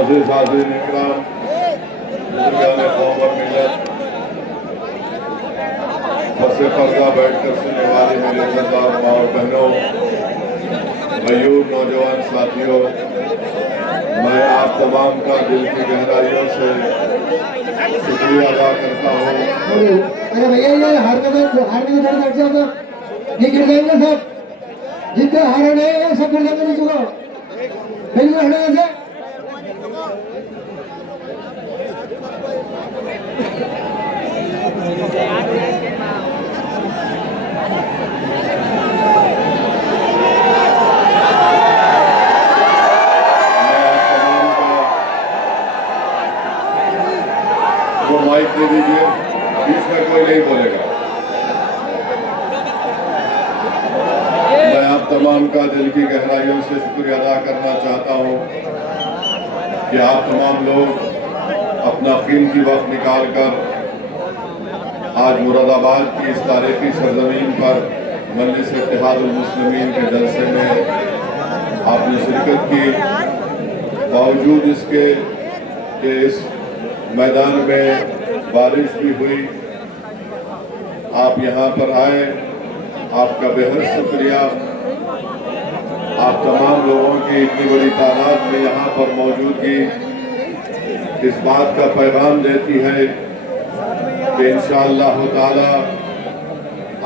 मोअज़्ज़िज़ हाज़िरीन इकराम, बुज़ुर्गान कौम और मिल्लत, बसे पर्दा बैठकर सुनने वाले मेरे इज़्ज़तदार माँ और बहनों, मयूर नौजवान साथियों, मैं आप तमाम का दिल की गहराइयों से शुक्रिया अदा करता हूँ। अरे भैया ये हारने को थोड़ा हट जाओ सब, ये गिर जाएंगे सब, जितने हारे नहीं है सब गिर जाएंगे नीचे को, बिल्कुल हटने से। वो माइक दे दीजिए, बीच में कोई नहीं बोलेगा। मैं आप तमाम का दिल की गहराइयों से शुक्रिया अदा करना चाहता हूँ कि आप तमाम लोग अपना कीमती वक्त निकाल कर आज मुरादाबाद की इस तारीखी सरजमीन पर मजलिस इत्तेहादुल मुस्लिमीन के जलसे में आपने शिरकत की। बावजूद इसके कि इस मैदान में बारिश भी हुई, आप यहाँ पर आए, आपका बेहद शुक्रिया। आप तमाम लोगों की इतनी बड़ी तादाद में यहाँ पर मौजूदगी इस बात का पैगाम देती है कि इंशाअल्लाह ताला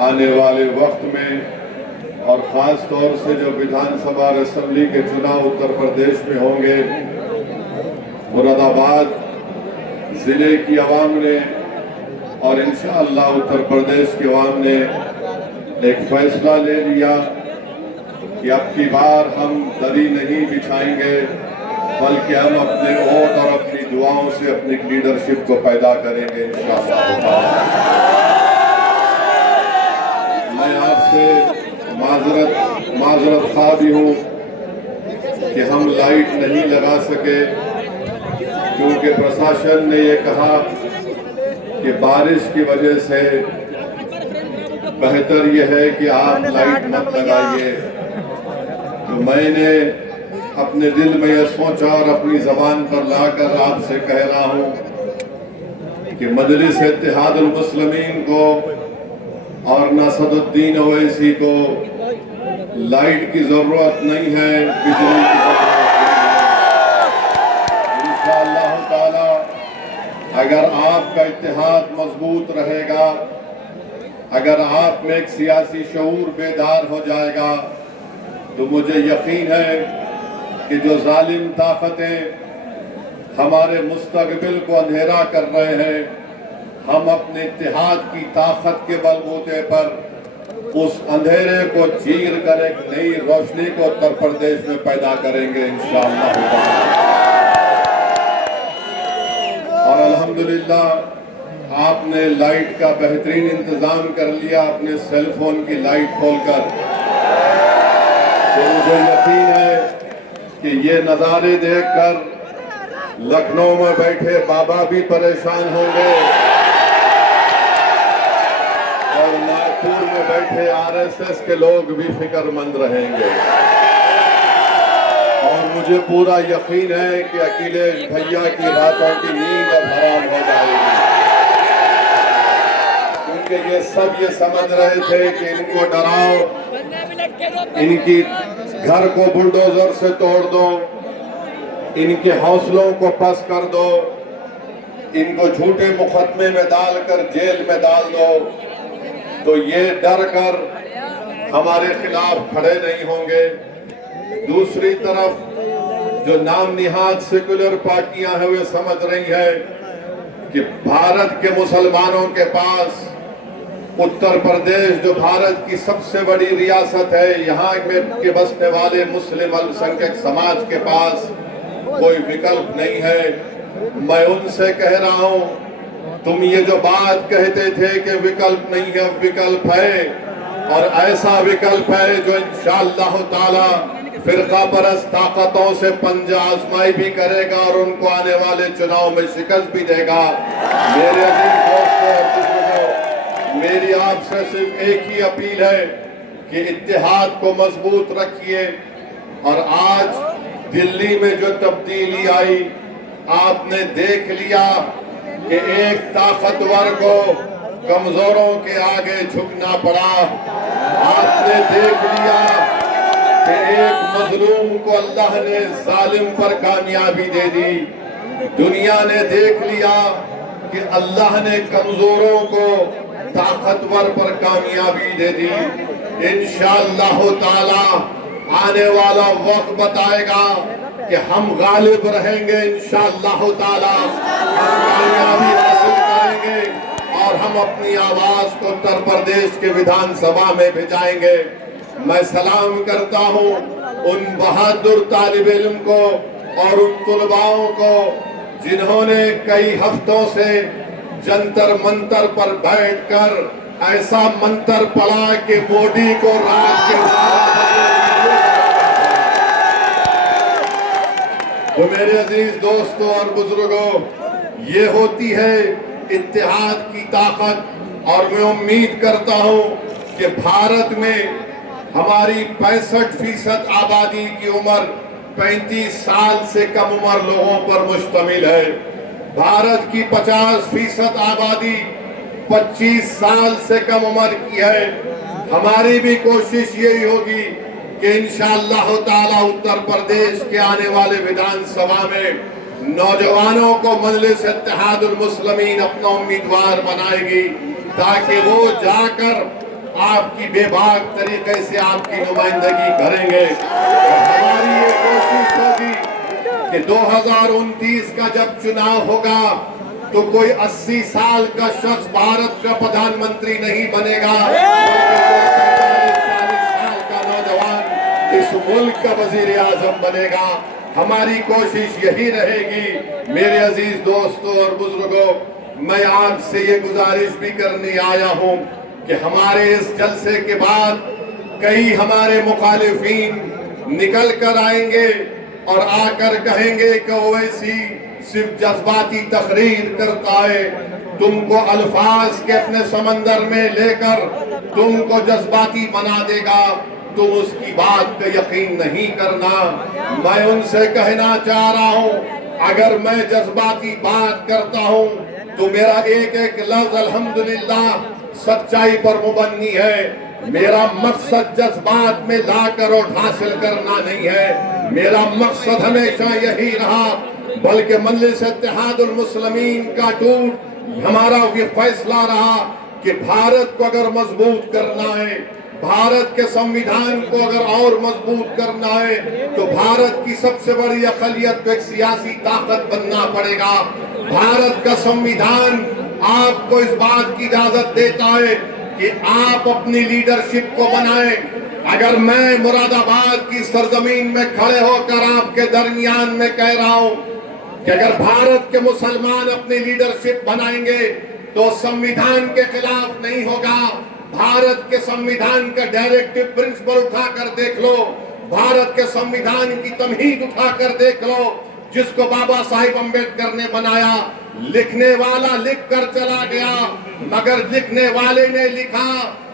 आने वाले वक्त में और ख़ास तौर से जो विधानसभा और असेंबली के चुनाव उत्तर प्रदेश में होंगे, मुरादाबाद ज़िले की आवाम ने और इंशाअल्लाह उत्तर प्रदेश की आवाम ने एक फैसला ले लिया कि अब की बार हम दरी नहीं बिछाएंगे, बल्कि हम अपने वोट और अपनी दुआओं से अपनी लीडरशिप को पैदा करेंगे इंशाअल्लाह। मैं आपसे माजरत खा भी हूँ कि हम लाइट नहीं लगा सके, क्योंकि प्रशासन ने ये कहा कि बारिश की वजह से बेहतर ये है कि आप लाइट मत लगाइए। तो मैंने अपने दिल में ये सोचा और अपनी ज़बान पर लाकर आपसे कह रहा हूँ कि मजलिस इत्तेहादुल मुस्लिमीन को और नसरुद्दीन ओवैसी को लाइट की ज़रूरत नहीं है, बिजली की ज़रूरत है। इंशाअल्लाह ताला अगर आपका इत्तेहाद मजबूत रहेगा, अगर आप में एक सियासी शऊर बेदार हो जाएगा, तो मुझे यकीन है कि जो जालिम ताकतें हमारे मुस्तकबिल को अंधेरा कर रहे हैं, हम अपने इत्तेहाद की ताकत के बलबूते पर उस अंधेरे को चीर कर एक नई रोशनी को उत्तर प्रदेश में पैदा करेंगे इंशाअल्लाह। और अल्हम्दुलिल्लाह आपने लाइट का बेहतरीन इंतजाम कर लिया अपने सेल फोन की लाइट खोलकर। तो मुझे यकीन है कि ये नज़ारे देखकर लखनऊ में बैठे बाबा भी परेशान होंगे और नागपुर में बैठे आरएसएस के लोग भी फिक्रमंद रहेंगे। और मुझे पूरा यकीन है कि अखिलेश भैया की रातों की नींद अब हराम हो जाएगी, क्योंकि ये सब ये समझ रहे थे कि इनको डराओ, इनकी घर को बुलडोजर से तोड़ दो, इनके हौसलों को पस कर दो, इनको झूठे मुकदमे में डालकर जेल में डाल दो, तो ये डर कर हमारे खिलाफ खड़े नहीं होंगे। दूसरी तरफ जो नाम निहाद सेकुलर पार्टियां हैं वे समझ रही है कि भारत के मुसलमानों के पास उत्तर प्रदेश जो भारत की सबसे बड़ी रियासत है, यहाँ में के बसने वाले मुस्लिम अल्पसंख्यक समाज के पास कोई विकल्प नहीं है। मैं उनसे कह रहा हूँ, तुम ये जो बात कहते थे कि विकल्प नहीं है, विकल्प है, और ऐसा विकल्प है जो इंशाअल्लाह ताला फिरका परस्त ताकतों से पंजा आजमाई भी करेगा और उनको आने वाले चुनाव में शिकस्त भी देगा। मेरे अजीज दोस्तों, मेरी आपसे सिर्फ एक ही अपील है कि इत्तेहाद को मजबूत रखिए। और आज दिल्ली में जो तब्दीली आई आपने देख लिया कि एक ताकतवर को कमजोरों के आगे झुकना पड़ा। आपने देख लिया कि एक मजलूम को अल्लाह ने जालिम पर कामयाबी दे दी। दुनिया ने देख लिया कि अल्लाह ने कमजोरों को ताकतवर पर कामयाबी दे दी। इंशाअल्लाह ताला आने वाला वक्त बताएगा कि हम गालिब रहेंगे। इंशाअल्लाह ताला हम कामयाबी हासिल करेंगे और हम अपनी आवाज को उत्तर प्रदेश के विधानसभा में भिजाएंगे। मैं सलाम करता हूं उन बहादुर तालिब इल्म को और उन तुलबाओं को जिन्होंने कई हफ्तों से जंतर मंतर पर बैठकर ऐसा मंत्र पढ़ा कि मोदी को राज के तो मेरे अजीज दोस्तों और बुजुर्गों, ये होती है इत्तेहाद की ताकत। और मैं उम्मीद करता हूं कि भारत में हमारी 65% आबादी की उम्र 35 साल से कम उम्र लोगों पर मुश्तमिल है। भारत की 50% आबादी 25 साल से कम उम्र की है। हमारी भी कोशिश यही होगी कि इंशाअल्लाह ताला उत्तर प्रदेश के आने वाले विधानसभा में नौजवानों को मजलिस इत्तेहादुल मुस्लिमीन अपना उम्मीदवार बनाएगी, ताकि वो जाकर आपकी बेबाक तरीके से आपकी नुमाइंदगी करेंगे। हमारी ये कोशिश होगी कि 2029 का जब चुनाव होगा तो कोई 80 साल का शख्स भारत का प्रधानमंत्री नहीं बनेगा, बल्कि 40 साल का नौजवान इस मुल्क का वजीर आजम बनेगा। हमारी कोशिश यही रहेगी। मेरे अजीज दोस्तों और बुजुर्गों, मैं आपसे ये गुजारिश भी करने आया हूँ कि हमारे इस जलसे के बाद कई हमारे मुखालिफीन निकल कर आएंगे और आकर कहेंगे कि ओवैसी सिर्फ जज्बाती तकरीर करता है, तुमको अल्फाज के अपने समंदर में लेकर तुमको जज्बाती बना देगा, तुम उसकी बात पे यकीन नहीं करना। मैं उनसे कहना चाह रहा हूँ, अगर मैं जज्बाती बात करता हूँ तो मेरा एक एक लफ्ज अल्हम्दुलिल्लाह सच्चाई पर मुबन्नी है। मेरा मकसद जज्बात में लाकर और हासिल करना नहीं है। मेरा मकसद हमेशा यही रहा, बल्कि मजलिस इत्तेहादुल मुस्लिमीन का टूट हमारा ये फैसला रहा कि भारत को अगर मजबूत करना है, भारत के संविधान को अगर और मजबूत करना है, तो भारत की सबसे बड़ी अक़लियत को एक सियासी ताकत बनना पड़ेगा। भारत का संविधान आपको इस बात की इजाजत देता है कि आप अपनी लीडरशिप को बनाएं। अगर मैं मुरादाबाद की सरजमीन में खड़े होकर आपके दरमियान में कह रहा हूं कि अगर भारत के मुसलमान अपनी लीडरशिप बनाएंगे तो संविधान के खिलाफ नहीं होगा। भारत के संविधान का डायरेक्टिव प्रिंसिपल उठाकर देख लो, भारत के संविधान की तमहीद उठाकर देख लो, जिसको बाबा साहिब अम्बेडकर ने बनाया। लिखने वाला लिख कर चला गया, मगर लिखने वाले ने लिखा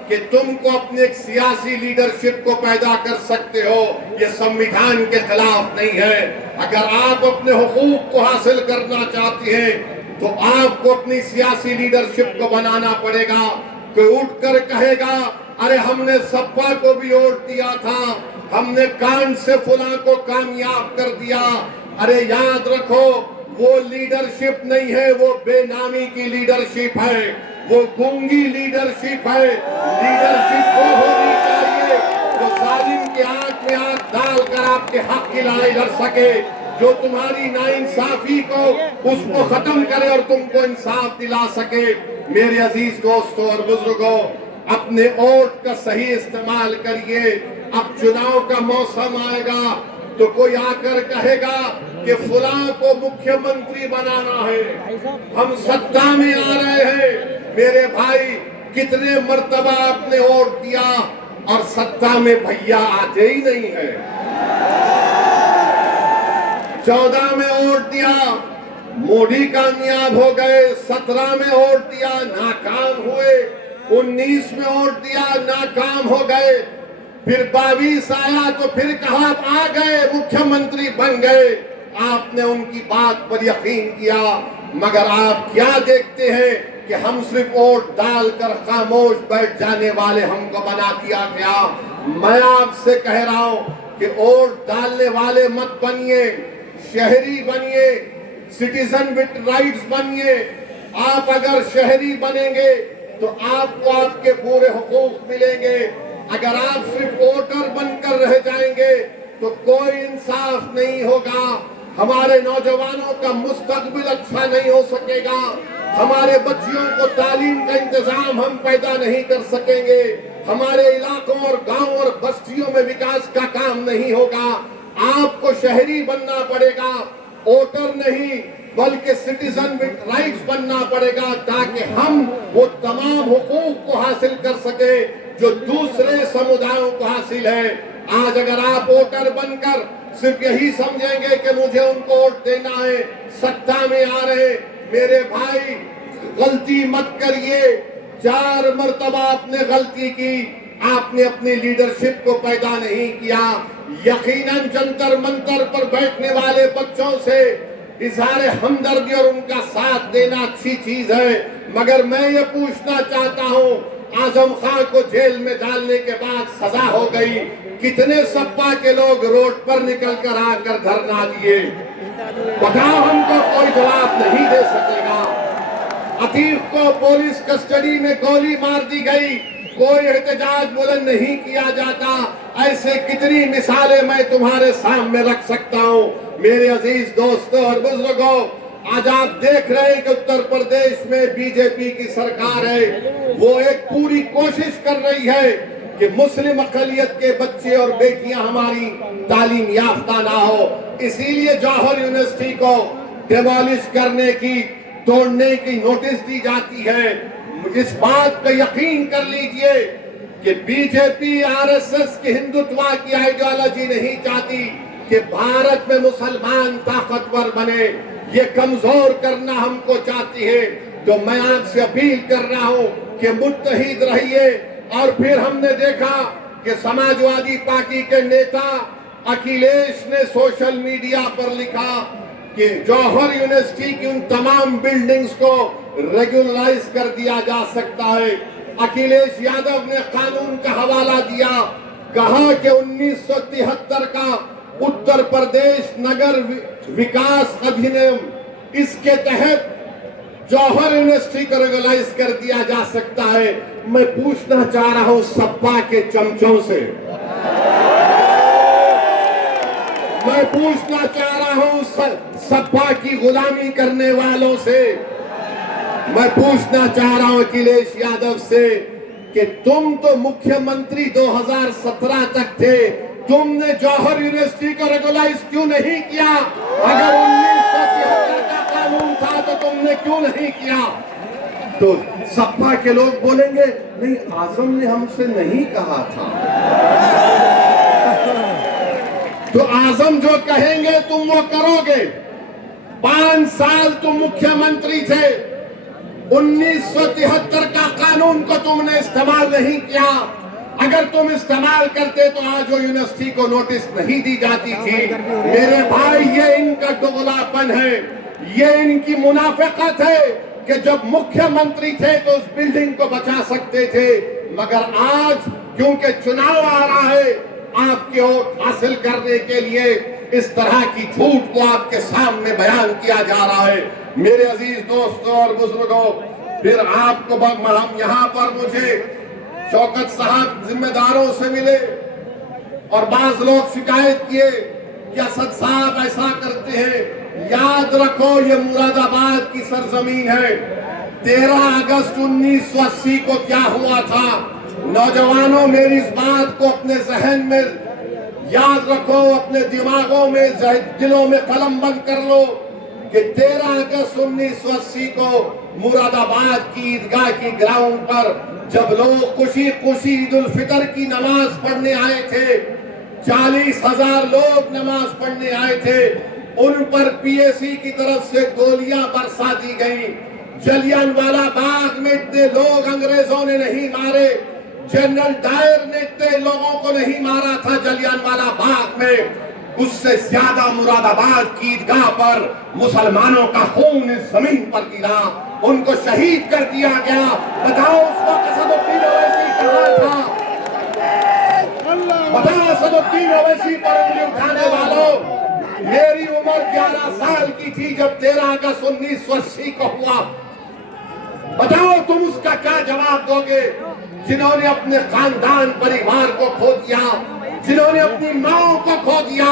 कि तुमको अपनी एक सियासी लीडरशिप को पैदा कर सकते हो, ये संविधान के खिलाफ नहीं है। अगर आप अपने हुकूक को हासिल करना चाहते हैं तो आपको अपनी सियासी लीडरशिप को बनाना पड़ेगा। कोई उठकर कहेगा अरे हमने सपा को भी वोट दिया था, हमने कान से फुला को कामयाब कर दिया। अरे याद रखो, वो लीडरशिप नहीं है, वो बेनामी की लीडरशिप है, वो गूंगी लीडरशिप है। लीडरशिप वो होनी चाहिए जो जालिम के आंख में आंख डालकर आपके हक की लड़ाई लड़ सके, जो तुम्हारी नाइंसाफी को उसको खत्म करे और तुमको इंसाफ दिला सके। मेरे अजीज दोस्तों और बुजुर्गों, अपने वोट का सही इस्तेमाल करिए। अब चुनाव का मौसम आएगा तो कोई आकर कहेगा कि फुला को मुख्यमंत्री बनाना है, हम सत्ता में आ रहे हैं। मेरे भाई, कितने मर्तबा आपने वोट दिया और सत्ता में भैया आते ही नहीं है। 14 में वोट दिया, मोदी कामयाब हो गए। 17 में वोट दिया, नाकाम हुए। 19 में वोट दिया, नाकाम हो गए। फिर 22 आया तो फिर कहा आ गए, मुख्यमंत्री बन गए। आपने उनकी बात पर यकीन किया, मगर आप क्या देखते हैं कि हम सिर्फ वोट डालकर खामोश बैठ जाने वाले हमको बना दिया गया। मैं आपसे कह रहा हूं कि वोट डालने वाले मत बनिए, शहरी बनिए, सिटीजन विद राइट्स बनिए। आप अगर शहरी बनेंगे तो आपको आपके पूरे हुकूक मिलेंगे। अगर आप सिर्फ वोटर बनकर रह जाएंगे तो कोई इंसाफ नहीं होगा। हमारे नौजवानों का मुस्तकबिल अच्छा नहीं हो सकेगा। हमारे बच्चियों को तालीम का इंतजाम हम पैदा नहीं कर सकेंगे। हमारे इलाकों और गांव और बस्तियों में विकास का काम नहीं होगा। आपको शहरी बनना पड़ेगा, वोटर नहीं बल्कि सिटीजन विद राइट्स बनना पड़ेगा, ताकि हम वो तमाम हुकूक को हासिल कर सके जो दूसरे समुदायों को हासिल है। आज अगर आप वोटर बनकर सिर्फ यही समझेंगे कि मुझे उनको वोट देना है, सत्ता में आ रहे, मेरे भाई गलती मत करिए। 4 मरतबा आपने गलती की, आपने अपनी लीडरशिप को पैदा नहीं किया। यकीनन जंतर मंतर पर बैठने वाले बच्चों से इज़हार हमदर्दी और उनका साथ देना अच्छी चीज है, मगर मैं ये पूछना चाहता हूँ, आजम खान को जेल में डालने के बाद सजा हो गई, कितने सपा के लोग रोड पर निकल कर आकर धरना दिए? बताओ, हमको कोई जवाब नहीं दे सकेगा। अतीक को पुलिस कस्टडी में गोली मार दी गई, कोई एहतजाज बुलंद नहीं किया जाता। ऐसे कितनी मिसालें मैं तुम्हारे सामने रख सकता हूँ। मेरे अजीज दोस्तों और बुजुर्गों, आज आप देख रहे हैं कि उत्तर प्रदेश में बीजेपी की सरकार है, वो एक पूरी कोशिश कर रही है कि मुस्लिम अक़लियत के बच्चे और बेटियां हमारी तालीम याफ्ता ना हो। इसीलिए जौहर यूनिवर्सिटी को डिमोलिश करने की, तोड़ने की नोटिस दी जाती है। इस बात का यकीन कर लीजिए कि बीजेपी आरएसएस की हिंदुत्व की आइडियोलॉजी नहीं चाहती कि भारत में मुसलमान ताकतवर बने, ये कमजोर करना हमको चाहती है। तो मैं आपसे अपील कर रहा हूं कि मुत्तहिद रहिए। और फिर हमने देखा कि समाजवादी पार्टी के नेता अखिलेश ने सोशल मीडिया पर लिखा कि जौहर यूनिवर्सिटी की उन तमाम बिल्डिंग्स को रेगुलराइज कर दिया जा सकता है। अखिलेश यादव ने कानून का हवाला दिया, कहा कि 1973 का उत्तर प्रदेश नगर विकास अधिनियम, इसके तहत जौहर यूनिवर्सिटी को रेगुलराइज कर दिया जा सकता है। मैं पूछना चाह रहा हूं सपा के चमचों से, मैं पूछना चाह रहा हूं सपा की गुलामी करने वालों से, मैं पूछना चाह रहा हूं अखिलेश यादव से कि तुम तो मुख्यमंत्री 2017 तक थे, तुमने जौहर यूनिवर्सिटी को रेगुलाइज क्यों नहीं किया? अगर 1973 का कानून था तो तुमने क्यों नहीं किया? तो सपा के लोग बोलेंगे नहीं, आजम ने हमसे नहीं कहा था। तो आजम जो कहेंगे तुम वो करोगे। 5 साल तुम मुख्यमंत्री थे, 1973 का कानून को तुमने इस्तेमाल नहीं किया। अगर तुम इस्तेमाल करते तो आज वो यूनिवर्सिटी को नोटिस नहीं दी जाती थी। मेरे भाई, ये इनका दोगलापन है, ये इनकी मुनाफिकत है कि जब मुख्यमंत्री थे तो उस बिल्डिंग को बचा सकते थे, मगर आज क्योंकि चुनाव आ रहा है, आपके वोट हासिल करने के लिए इस तरह की झूठ को आपके सामने बयान किया जा रहा है। मेरे अजीज दोस्तों और बुजुर्गों, फिर आपको हम यहाँ पर मुझे शौकत साहब जिम्मेदारों से मिले और बाज लोग शिकायत किए कि असद साहब ऐसा करते हैं। याद रखो, ये मुरादाबाद की सरजमीन है। 13 अगस्त 1980 को क्या हुआ था? नौजवानों, मेरी इस बात को अपने जहन में याद रखो, अपने दिमागों में, दिलों में कलम बंद कर लो कि 13 अगस्त 1980 को मुरादाबाद की ईदगाह की ग्राउंड पर जब लोग खुशी खुशी ईद उल फितर की नमाज पढ़ने आए थे, 40,000 लोग नमाज पढ़ने आए थे, उन पर पीएसी की तरफ से गोलियां बरसा दी गई। जलियांवाला बाग में इतने लोग अंग्रेजों ने नहीं मारे, जनरल डायर ने इतने लोगों को नहीं मारा था जलियांवाला बाग में। उससे ज्यादा मुरादाबाद की ईदगाह पर मुसलमानों का खून इस जमीन पर गिरा, उनको शहीद कर दिया गया। बताओ उस वक्त असदुद्दीन ओवैसी कहां था? बताओ असदुद्दीन ओवैसी पर उंगली उठाने वालों, मेरी उम्र 11 साल की थी जब 13 अगस्त 1980 को हुआ। बताओ तुम उसका क्या जवाब दोगे? जिन्होंने अपने खानदान परिवार को खो दिया, जिन्होंने अपनी माओ को खो दिया,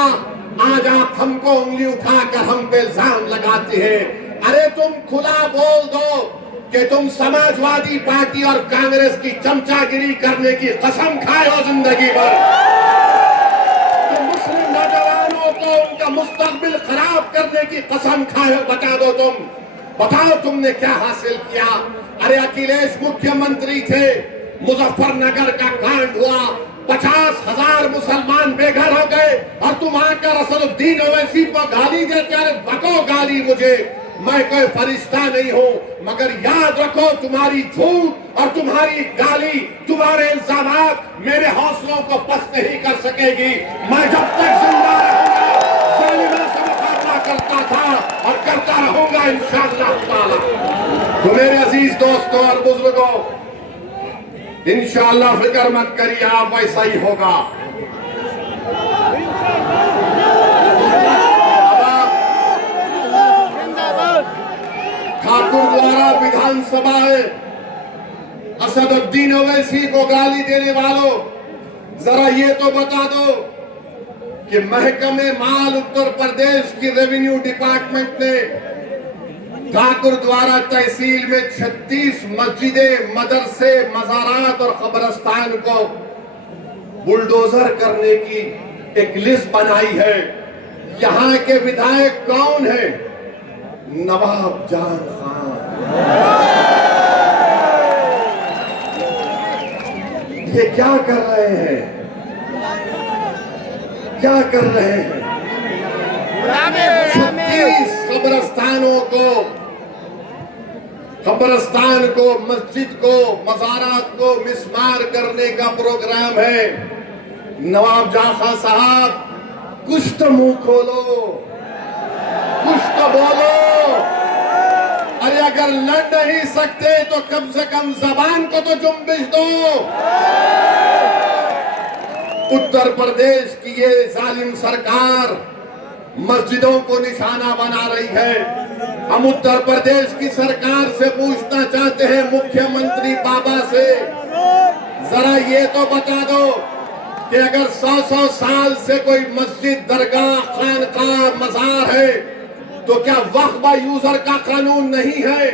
आज आप हमको उंगली उठाकर हम पे इल्जाम लगाते हैं। अरे तुम खुला बोल दो कि तुम समाजवादी पार्टी और कांग्रेस की चमचागिरी करने की कसम खाए हो जिंदगी भर। तुम मुस्लिम नौजवानों को उनका मुस्तकबिल खराब करने की कसम खाए हो। बता दो तुम, बताओ तुमने क्या हासिल किया? अरे अखिलेश मुख्यमंत्री थे, मुजफ्फरनगर का कांड हुआ, 50,000 मुसलमान बेघर हो गए और तुम आकर असदुद्दीन ओवैसी को गाली देते। अरे बको गाली मुझे, मैं कोई फरिश्ता नहीं हूं, मगर याद रखो तुम्हारी झूठ और तुम्हारी गाली, तुम्हारे इल्जामात मेरे हौसलों को पस्त नहीं कर सकेगी। मैं जब तक जिंदा रहूंगा जालिमों से मुकाबला करता था और करता रहूंगा इंशाअल्लाह ताला। तो मेरे अजीज दोस्तों और बुजुर्गों, इंशाअल्लाह फिक्र मत करिए, आप वैसा ही होगा। ठाकुर द्वारा विधानसभा असदुद्दीन ओवैसी को गाली देने वालों, जरा ये तो बता दो कि महकमे माल उत्तर प्रदेश की रेवेन्यू डिपार्टमेंट ने ठाकुर द्वारा तहसील में 36 मस्जिदें, मदरसे, मज़ारात और कब्रिस्तान को बुलडोजर करने की एक लिस्ट बनाई है। यहाँ के विधायक कौन है? नवाब जान खान। ये क्या कर रहे हैं? क्या कर रहे हैं? 36 कब्रिस्तान को, मस्जिद को, मज़ारात को मिस्मार करने का प्रोग्राम है। नवाब जान खान साहब, कुछ तो मुंह खोलो, कुछ तो बोलो। अरे अगर लड़ नहीं सकते तो कम से कम जबान को तो जुम्बिश दो। उत्तर प्रदेश की ये जालिम सरकार मस्जिदों को निशाना बना रही है। हम उत्तर प्रदेश की सरकार से पूछना चाहते हैं, मुख्यमंत्री बाबा से, जरा ये तो बता दो कि अगर 100 साल से कोई मस्जिद, दरगाह, खानकाह, मज़ार है तो क्या वक्फ यूजर का कानून नहीं है?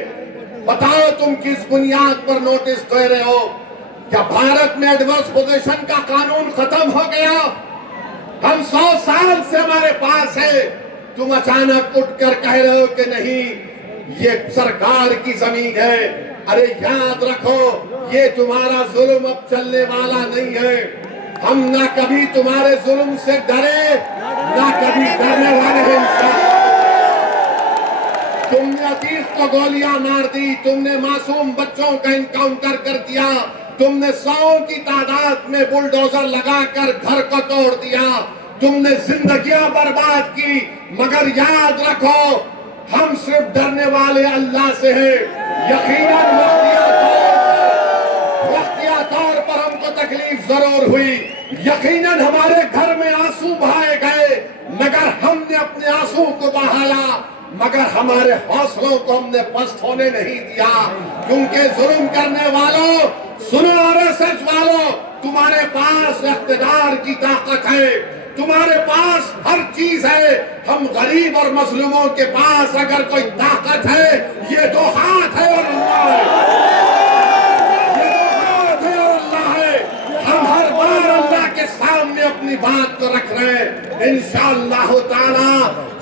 बताओ तुम किस बुनियाद पर नोटिस दे रहे हो? क्या भारत में एडवर्स पोजीशन का कानून खत्म हो गया? हम 100 साल से हमारे पास है, तुम अचानक उठकर कह रहे हो कि नहीं ये सरकार की जमीन है। अरे याद रखो, ये तुम्हारा जुल्म अब चलने वाला नहीं है। हम ना कभी तुम्हारे जुल्म से डरे, ना कभी डरने वाले हैं। तुमने अतीत को गोलियां मार दी, तुमने मासूम बच्चों का इनकाउंटर कर दिया, तुमने 100 की तादाद में बुलडोजर लगाकर घर को तोड़ दिया, तुमने जिंदगियां बर्बाद की। मगर याद रखो, हम सिर्फ डरने वाले अल्लाह से हैं। यकीनन वक्तिया तौर पर हमको तकलीफ जरूर हुई, यकीनन हमारे घर में आंसू बहाए गए, मगर हमने अपने आंसू को बहाया, मगर हमारे हौसलों को हमने पस्त होने नहीं दिया। क्योंकि जुल्म करने वालों, सुनो आरएसएस वालों, तुम्हारे पास इख्तिदार की ताकत है, तुम्हारे पास हर चीज है। हम गरीब और मजलूमों के पास अगर कोई ताकत है, ये 2 हाथ है और अल्लाह है। ये 2 हाथ है और अल्लाह है। हम हर बार अल्लाह के सामने अपनी बात को रख रहे हैं। इंशाअल्लाह ताला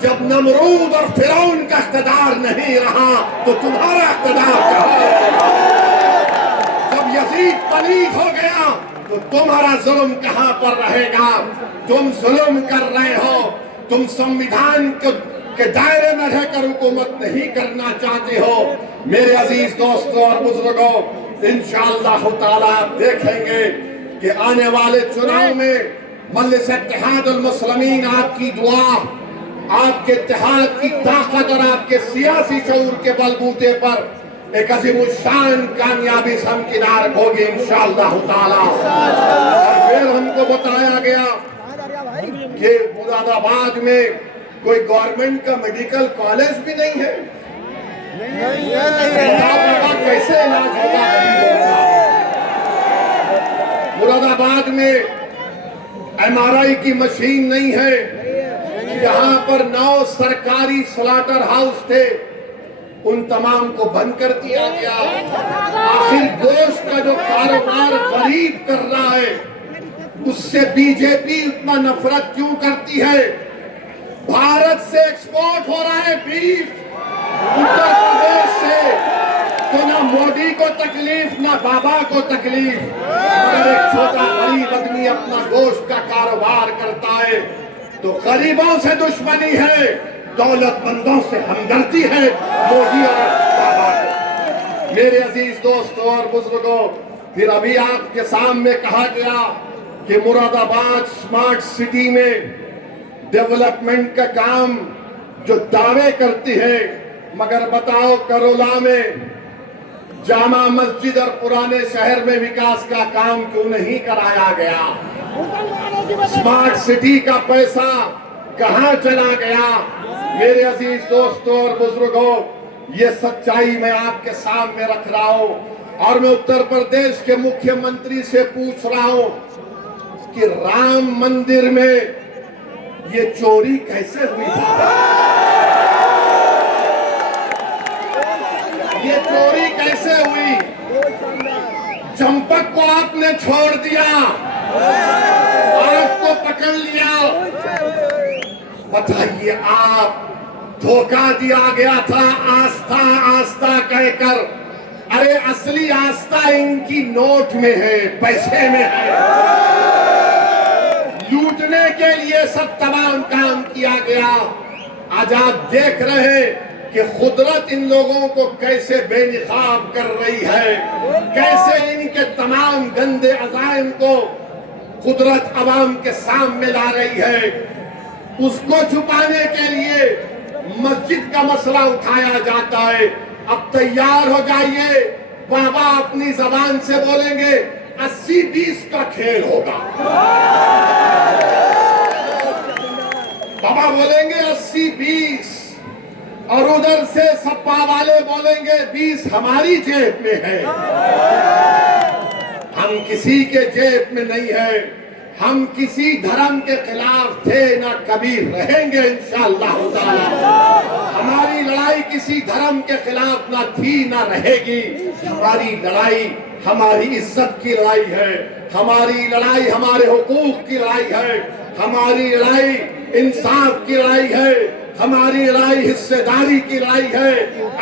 जब नमरूद और फिरौन का इख्तिदार नहीं रहा तो तुम्हारा इख्तिदार कहाँ? जब यजीद पलीद हो गया तो तुम्हारा जुल्म कहां पर रहेगा? तुम जुल्म कर रहे हो, तुम संविधान के दायरे में रहकर हुकूमत नहीं करना चाहते हो। मेरे अजीज दोस्तों और बुजुर्गों, इंशाअल्लाह ताला आप देखेंगे कि आने वाले चुनाव में मजलिस इत्तेहादुल मुस्लिमीन आपकी दुआ, आपके इत्तेहाद की ताकत और आपके सियासी शऊर के बलबूते पर एक अज़ीमुश्शान कामयाबी से हमकिनार होगी इंशाअल्लाह ताला। और फिर हमको बताया गया कि मुरादाबाद में कोई गवर्नमेंट का मेडिकल कॉलेज भी नहीं है। कैसे इलाज होगा गरीबों का? मुरादाबाद में MRI की मशीन नहीं है। यहाँ पर 9 सरकारी स्लॉटर हाउस थे, उन तमाम को बंद कर दिया गया। आखिर गोश्त का जो कारोबार गरीब कर रहा है, उससे बीजेपी इतना नफरत क्यों करती है? भारत से एक्सपोर्ट हो रहा है बीफ उत्तर प्रदेश से, तो ना मोदी को तकलीफ ना बाबा को तकलीफ, मगर एक छोटा गरीब आदमी अपना गोश्त का कारोबार करता है तो गरीबों से दुश्मनी है, दौलतमंदों से हमदर्दी है मोदी और बाबा को। मेरे अजीज दोस्तों और बुजुर्गों, फिर अभी आपके सामने कहा गया कि मुरादाबाद स्मार्ट सिटी में डेवलपमेंट का काम जो दावे करती है, मगर बताओ करोला में जामा मस्जिद और पुराने शहर में विकास का काम क्यों नहीं कराया गया? स्मार्ट सिटी का पैसा कहां चला गया? मेरे अजीज दोस्तों और बुजुर्गों, ये सच्चाई मैं आपके सामने रख रहा हूं और मैं उत्तर प्रदेश के मुख्यमंत्री से पूछ रहा हूं कि राम मंदिर में ये चोरी कैसे हुई? ये चोरी कैसे हुई? चंपक को आपने छोड़ दिया, आग को पकड़ लिया। बताइए, आप धोखा दिया गया था आस्था आस्था कहकर। अरे असली आस्था इनकी नोट में है, पैसे में है। लूटने के लिए सब तमाम काम किया गया। आज आप देख रहे हैं कि कुदरत इन लोगों को कैसे बेनिकाब कर रही है, कैसे इनके तमाम गंदे अज़ाइम को कुदरत अवाम के सामने ला रही है। उसको छुपाने के लिए मस्जिद का मसला उठाया जाता है। अब तैयार हो जाइए, बाबा अपनी जबान से बोलेंगे 80-20 का खेल होगा। बाबा बोलेंगे 80-20 और उधर से सपा वाले बोलेंगे 20 हमारी जेब में है। हम किसी के जेब में नहीं है। हम किसी धर्म के खिलाफ थे ना कभी रहेंगे इंशाअल्लाह ताला। हमारी लड़ाई किसी धर्म के खिलाफ ना थी ना रहेगी। हमारी लड़ाई हमारी इज्जत की लड़ाई है। हमारी लड़ाई हमारे हुकूक की लड़ाई है। हमारी लड़ाई इंसाफ की लड़ाई है। हमारी लड़ाई हिस्सेदारी की लड़ाई है।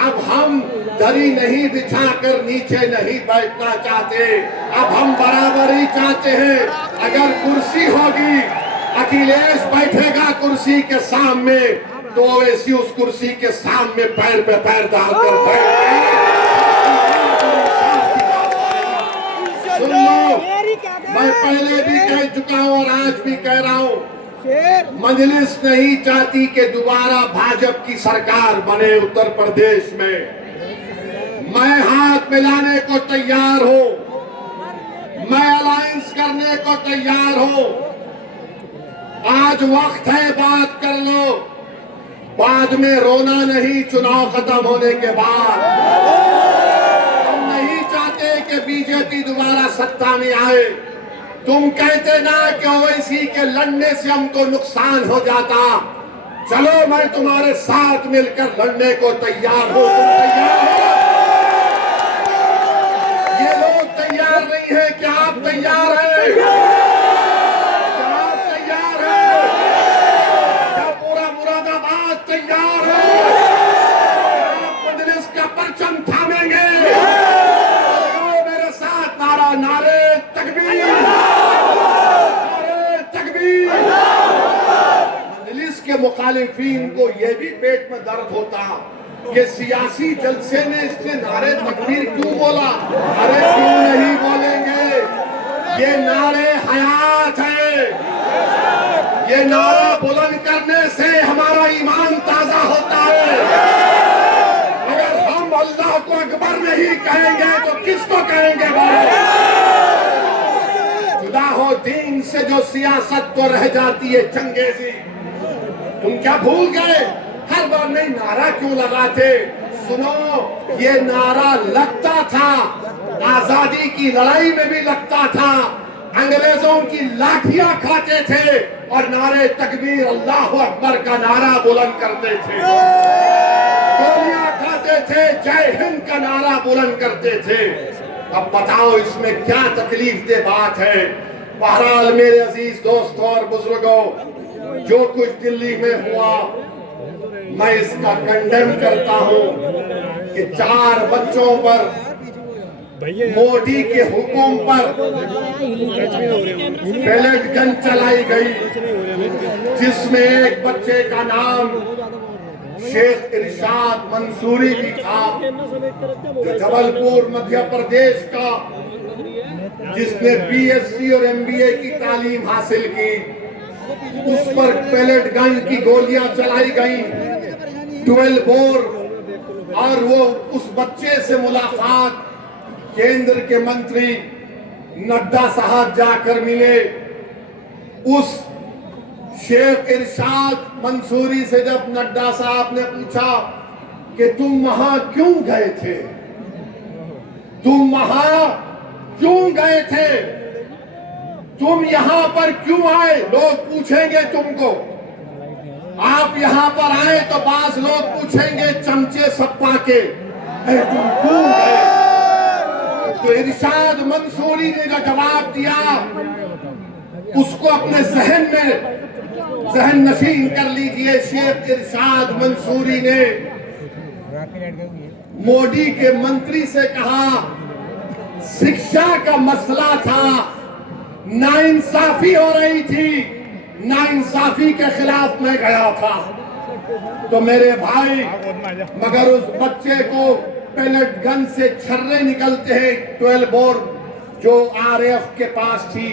अब हम दरी नहीं बिछाकर नीचे नहीं बैठना चाहते, अब हम बराबरी चाहते हैं। अगर कुर्सी होगी, अखिलेश बैठेगा कुर्सी के सामने, तो ओवैसी उस कुर्सी के सामने पैर पे पैर डालकर बैठेगा। सुन लो, मैं पहले भी कह चुका हूं और आज भी कह रहा हूं, मजलिस नहीं चाहती कि दोबारा भाजपा की सरकार बने उत्तर प्रदेश में। मैं हाथ मिलाने को तैयार हूं, मैं अलायंस करने को तैयार हूं। आज वक्त है, बात कर लो, बाद में रोना नहीं चुनाव खत्म होने के बाद। हम नहीं चाहते कि बीजेपी दोबारा सत्ता में आए। तुम कहते ना कि ओवैसी के लड़ने से हमको नुकसान हो जाता। चलो, मैं तुम्हारे साथ मिलकर लड़ने को तैयार हूं। तुम तैयार हो? ये लोग तैयार नहीं है, क्या आप तैयार हैं? क्या आप तैयार हैं? क्या पूरा मुरादाबाद तैयार है? आप मजलिस का परचम थामेंगे? मेरे साथ नारा, नारे तकबीर, नारे तकबीर। मजलिस के मुखालिफिन को यह भी पेट में दर्द होता कि सियासी जलसे में इसने नारे तकबीर क्यों बोला। अरे क्यों नहीं बोलेंगे? ये नारे हयात है, ये नारा बुलंद करने से हमारा ईमान ताजा होता है। अगर हम अल्लाह को अकबर नहीं कहेंगे तो किसको कहेंगे भाई? जुदा हो दीन से जो सियासत तो रह जाती है चंगेजी। तुम क्या भूल गए? हर बार नहीं नारा क्यों लगाते? सुनो, ये नारा लगता था, आजादी की लड़ाई में भी लगता था, अंग्रेजों की लाठियां खाते थे और नारे तकबीर अल्लाह अकबर का नारा बुलंद करते थे, गोलियां खाते थे, जय हिंद का नारा बुलंद करते थे। अब बताओ इसमें क्या तकलीफ दे बात है? बहरहाल मेरे अजीज दोस्तों और बुजुर्गों, जो कुछ दिल्ली में हुआ मैं इसका कंडेम करता हूं कि 4 बच्चों पर मोदी के हुक्म पर पैलेट गन चलाई गई, जिसमें एक बच्चे का नाम शेख इरशाद मंसूरी भी था, जो जबलपुर मध्य प्रदेश का, जिसने बीएससी और एमबीए की तालीम हासिल की। उस पर पैलेट गन की गोलियां चलाई गई, 12 बोर। और वो उस बच्चे से मुलाकात केंद्र के मंत्री नड्डा साहब जाकर मिले। उस शेख इरशाद मंसूरी से जब नड्डा साहब ने पूछा कि तुम वहां क्यों गए थे, तुम वहां क्यों गए थे, तुम यहां पर क्यों आए, लोग पूछेंगे तुमको। आप यहां पर आए तो बास लोग पूछेंगे चमचे सप्पा के, अरे तुम क्यों गए? तो इरशाद मंसूरी ने जो जवाब दिया, उसको अपने जहन नशीन कर लीजिए। शेख इरशाद मंसूरी ने मोदी के मंत्री से कहा, शिक्षा का मसला था, नाइंसाफी हो रही थी, नाइंसाफी के खिलाफ मैं गया था। तो मेरे भाई, मगर उस बच्चे को पैलेट गन से छर्रे निकलते हैं, 12 बोर जो आरएफ के पास थी।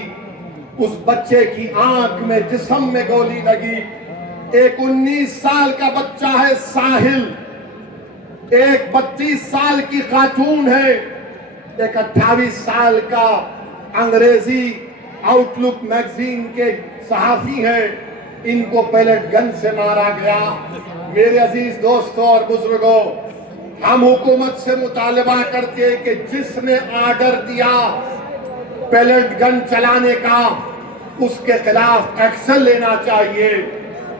उस बच्चे की आंख में, जिस्म में गोली लगी। एक 19 साल का बच्चा है साहिल, एक 32 साल की खातून है, एक 28 साल का अंग्रेजी आउटलुक मैगजीन के सहाफी हैं। इनको पैलेट गन से मारा गया। मेरे अजीज दोस्तों और बुजुर्गों, हम हुकूमत से मुतालबा करते हैं कि जिसने आर्डर दिया पैलेट गन चलाने का, उसके खिलाफ एक्शन लेना चाहिए।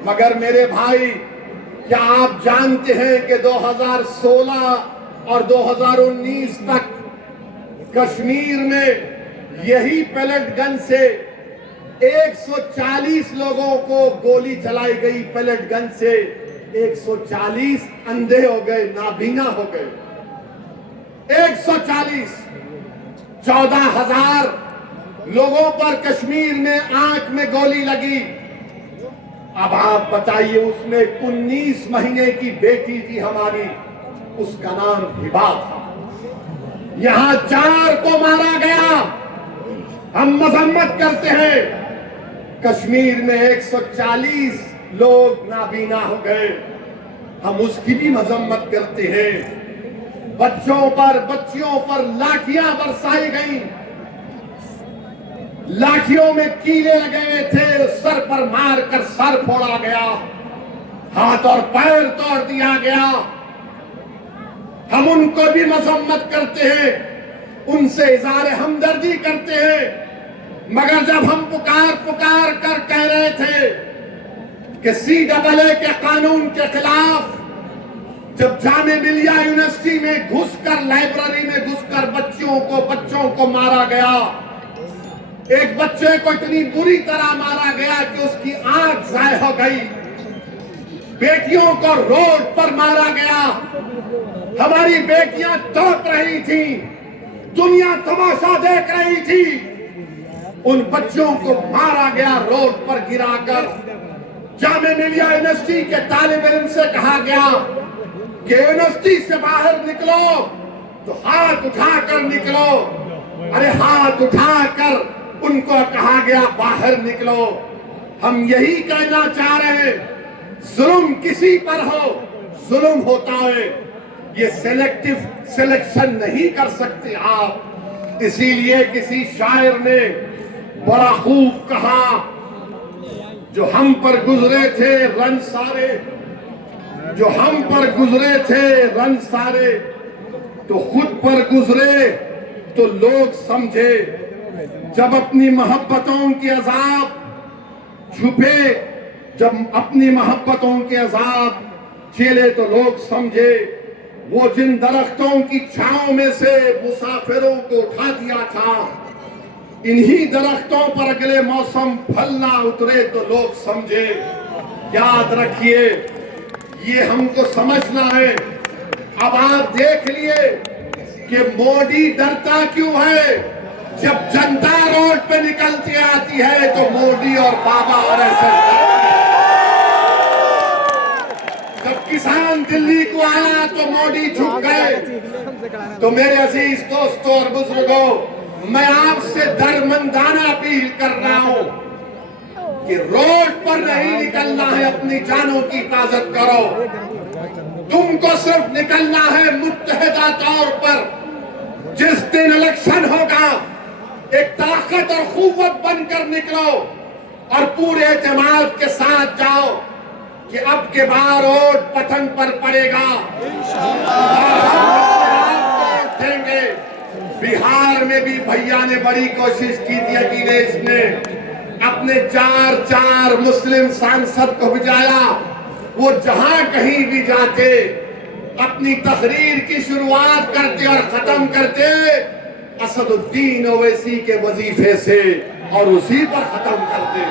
मगर मेरे भाई, क्या आप जानते हैं कि 2016 और 2019 तक कश्मीर में यही पैलेट गन से 140 लोगों को गोली चलाई गई। पैलेट गन से 140 अंधे हो गए, नाबीना हो गए। 140, 14,000 लोगों पर कश्मीर में आंख में गोली लगी। अब आप बताइए, उसमें 19 महीने की बेटी थी हमारी, उसका नाम हिबा था। यहां 4 को मारा गया। हम मजम्मत करते हैं, कश्मीर में 140 लोग नाबीना हो गए, हम उसकी भी मजम्मत करते हैं। बच्चों पर, बच्चियों पर लाठियां बरसाई गई, लाठियों में कीले लगे हुए थे, सर पर मारकर सर फोड़ा गया, हाथ और पैर तोड़ दिया गया। हम उनको भी मजम्मत करते हैं, उनसे इज़हार हमदर्दी करते हैं। मगर जब हम पुकार पुकार कर कह रहे थे कि CAA के कानून के खिलाफ, जब जामे मिलिया यूनिवर्सिटी में घुसकर, लाइब्रेरी में घुसकर बच्चों को मारा गया, एक बच्चे को इतनी बुरी तरह मारा गया कि उसकी आंख जाय हो गई, बेटियों को रोड पर मारा गया, हमारी बेटियां तड़प रही थी, दुनिया तमाशा देख रही थी, उन बच्चों को मारा गया रोड पर गिराकर। जामे मिलिया यूनिवर्सिटी के तालिब इल्म से कहा गया कि यूनिवर्सिटी से बाहर निकलो तो हाथ उठाकर निकलो। अरे हाथ उठाकर उनको कहा गया बाहर निकलो। हम यही कहना चाह रहे हैं, जुल्म किसी पर हो, जुल्म होता है, ये सेलेक्टिव सिलेक्शन नहीं कर सकते आप। इसीलिए किसी शायर ने बड़ा खूब कहा, जो हम पर गुजरे थे रंग सारे, जो हम पर गुजरे थे रंग सारे, तो खुद पर गुजरे तो लोग समझे। जब अपनी मोहब्बतों के अजाब छुपे, जब अपनी मोहब्बतों के अजाब झेले तो लोग समझे। वो जिन दरख्तों की छांव में से मुसाफिरों को उठा दिया था, इन्हीं दरख्तों पर अगले मौसम फल ना उतरे तो लोग समझे। याद रखिए, ये हमको समझना है। अब आप देख लिए कि मोदी डरता क्यों है। जब जनता रोड पे निकलती आती है तो मोदी और बाबा और ऐसे, जब किसान दिल्ली को आया तो मोदी झुक गए। तो मेरे अजीज दोस्तों और बुजुर्गों, मैं आपसे दरमंदाना अपील कर रहा हूं कि रोड पर नहीं निकलना है, अपनी जानों की हिफाजत करो। तुमको सिर्फ निकलना है मुत्तहिदा तौर पर। जिस दिन इलेक्शन होगा, एक ताकत और कुव्वत बनकर निकलो और पूरे एतमाद के साथ जाओ कि अब के बार वोट पतन पर पड़ेगा। देंगे। बिहार में भी भैया ने बड़ी कोशिश की थी, अखिलेश ने अपने चार मुस्लिम सांसद को भिजाया। वो जहां कहीं भी जाते अपनी तकरीर की शुरुआत करते और खत्म करते असदुद्दीन ओवैसी के वजीफे से और उसी पर खत्म करते।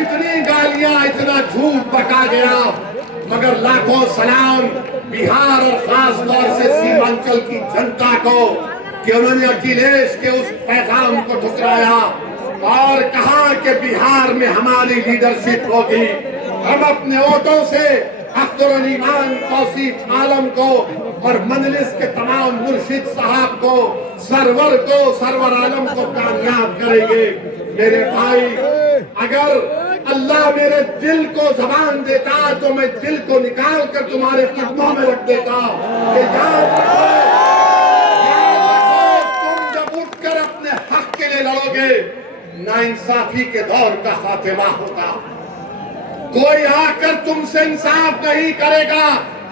इतनी गालियां, इतना झूठ बका गया, मगर लाखों सलाम बिहार और खास तौर से सीमांचल की जनता को कि उन्होंने अखिलेश के उस पैगाम को ठुकराया और कहा कि बिहार में हमारी लीडरशिप होगी। हम अपने वोटों से अख्तरुल ईमान तौसीफ आलम को और मजलिस के तमाम मुर्शिद साहब को, सरवर आलम को कामयाब करेंगे। मेरे भाई, अगर अल्लाह मेरे दिल को जबान देता तो मैं दिल को निकाल कर तुम्हारे कदमों में रख देता कि तुम जब उठकर अपने हक के लिए लड़ोगे, नाइंसाफी के दौर का खात्मा होगा। कोई आकर तुमसे इंसाफ नहीं करेगा।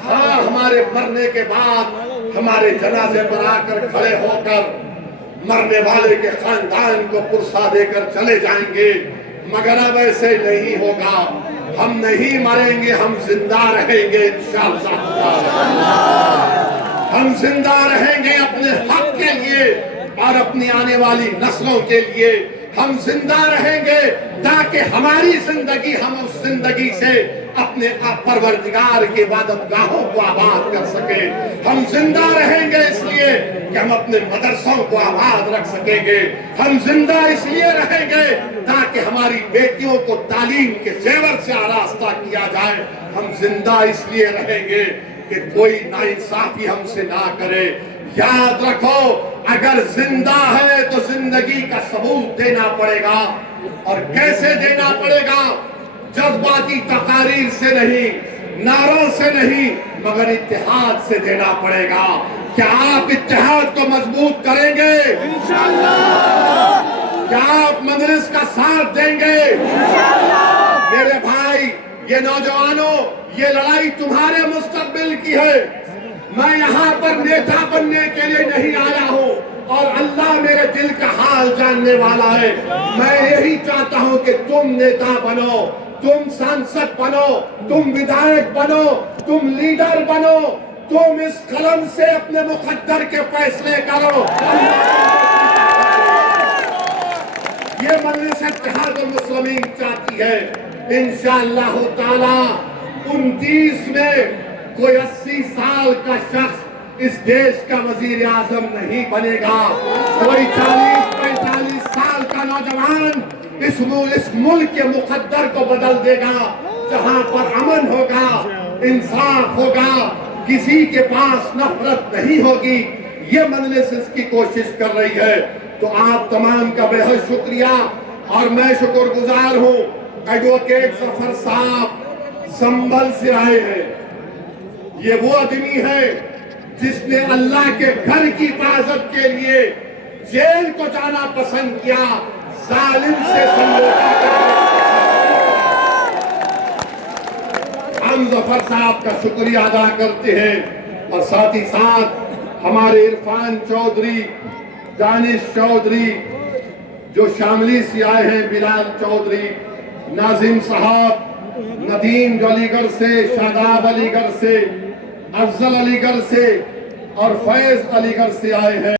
हाँ, हमारे मरने के बाद हमारे जनाजे पर आकर खड़े होकर मरने वाले के खानदान को पुरसा देकर चले जाएंगे, मगर अब ऐसे नहीं होगा। हम नहीं मरेंगे, हम जिंदा रहेंगे इंशाअल्लाह। हम जिंदा रहेंगे अपने हक के लिए और अपनी आने वाली नस्लों के लिए। हम जिंदा रहेंगे ताकि हमारी जिंदगी, हम उस जिंदगी से अपने परवरदिगार की इबादतगाहों को आबाद कर सके। हम जिंदा रहेंगे इसलिए कि हम अपने मदरसों को आबाद रख सकेंगे। हम जिंदा इसलिए रहेंगे ताकि हमारी बेटियों को तालीम के जेवर से आरास्ता किया जाए। हम जिंदा इसलिए रहेंगे कि कोई नाइंसाफी हमसे ना करे। याद रखो, अगर जिंदा है तो जिंदगी का सबूत देना पड़ेगा। और कैसे देना पड़ेगा? जज्बाती तकारीर से नहीं, नारों से नहीं, मगर इत्तेहाद से देना पड़ेगा। क्या आप इत्तेहाद को मजबूत करेंगे? इंशाअल्लाह। क्या आप मजलिस का साथ देंगे? इंशाअल्लाह। मेरे भाई, ये नौजवानों, ये लड़ाई तुम्हारे मुस्तकबिल की है। मैं यहाँ पर नेता बनने के लिए नहीं आया हूँ और अल्लाह मेरे दिल का हाल जानने वाला है। मैं यही चाहता हूँ कि तुम नेता बनो, तुम सांसद बनो, तुम विधायक बनो, तुम लीडर बनो, तुम इस कलम से अपने मुकद्दर के फैसले करो। ये मजलिस इत्तेहादुल मुस्लिमीन चाहती है। इंशाअल्लाह ताला 29 में कोई 80 साल का शख्स इस देश का वजीर आजम नहीं बनेगा। कोई 40-45 साल का नौजवान इस मुल्क के मुकद्दर को बदल देगा, जहां पर अमन होगा, इंसाफ होगा, किसी के पास नफरत नहीं होगी। ये मजलिस इसकी कोशिश कर रही है। तो आप तमाम का बेहद शुक्रिया। और मैं शुक्रगुजार हूं एडवोकेट जफर साहब संभल से आए हैं। ये वो आदमी है जिसने अल्लाह के घर की हिफाजत के लिए जेल को जाना पसंद किया, जालिम से समझौता करना। हम जफर साहब का शुक्रिया अदा करते हैं और साथ ही साथ हमारे इरफान चौधरी, दानिश चौधरी जो शामली से आए हैं, बिलाल चौधरी, नाजिम साहब, नदीम जो अलीगढ़ से, शादाब अलीगढ़ से, अफजल अलीगढ़ से और फैज अलीगढ़ से आए हैं।